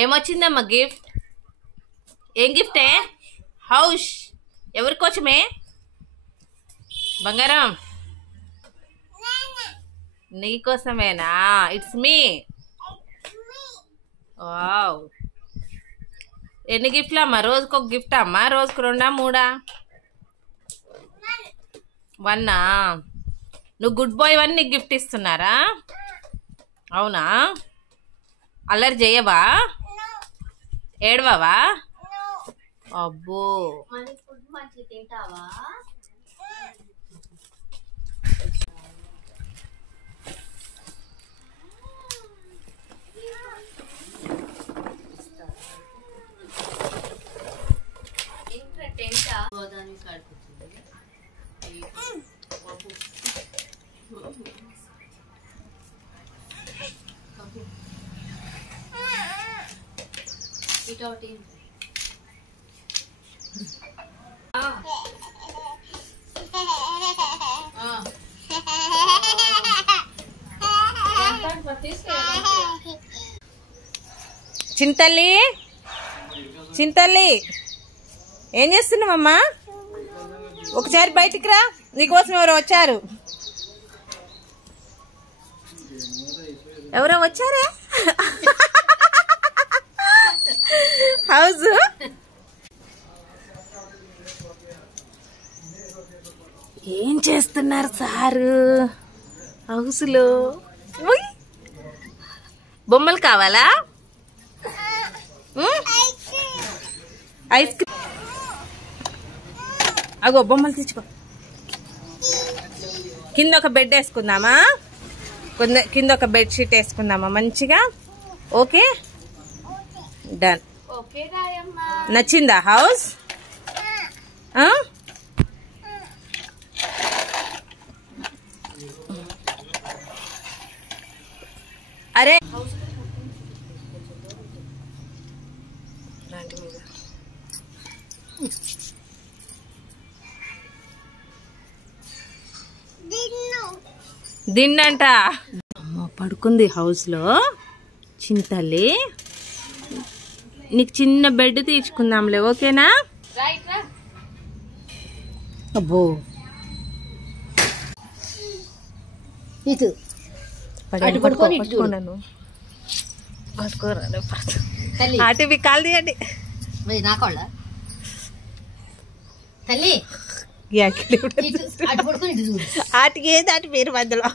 ఏమొచ్చిందమ్మా gift? ఏం గిఫ్టే? House ఎవరి కోసమే? బంగారం నీకోసమేనా? It's me. వావ్, ఎన్ని గిఫ్ట్లు అమ్మా? రోజుకు ఒక గిఫ్ట్ అమ్మా? రోజుకు 2 3? 1. నువ్వు గుడ్ బాయ్ 1 నీకు గిఫ్ట్ ఇస్తున్నారా? అవునా? అల్లరి చేయవా? ఏడవా? అబ్బో, తింటావా? ఇటోటి చింతల్లి, చింతల్లి ఏం చేస్తున్నావమ్మా? ఒకసారి బయటికి రా, నీకోసం ఎవరో వచ్చారు. ఎవరో వచ్చారే హౌస్. ఏం చేస్తున్నారు సారు హౌస్లో? బొమ్మలు కావాలా? Ice cream. అగో బొమ్మలు తెచ్చుకో. కింద ఒక బెడ్ వేసుకుందామా? కింద ఒక బెడ్షీట్ వేసుకుందామా మంచిగా? Okay, done. నచ్చిందా హౌస్? అరే దిన్నంట. అమ్మ పడుకుంది హౌస్ లో చింతల్లి. నీకు చిన్న బెడ్ తీర్చుకుందాంలే, ఓకేనా? అబ్బో ఇటు పడుకోను. అటు కాలు తీయండి. నాకోళ్ళ తల్లి ఆటికి ఏది అటు మీరు మధ్యలో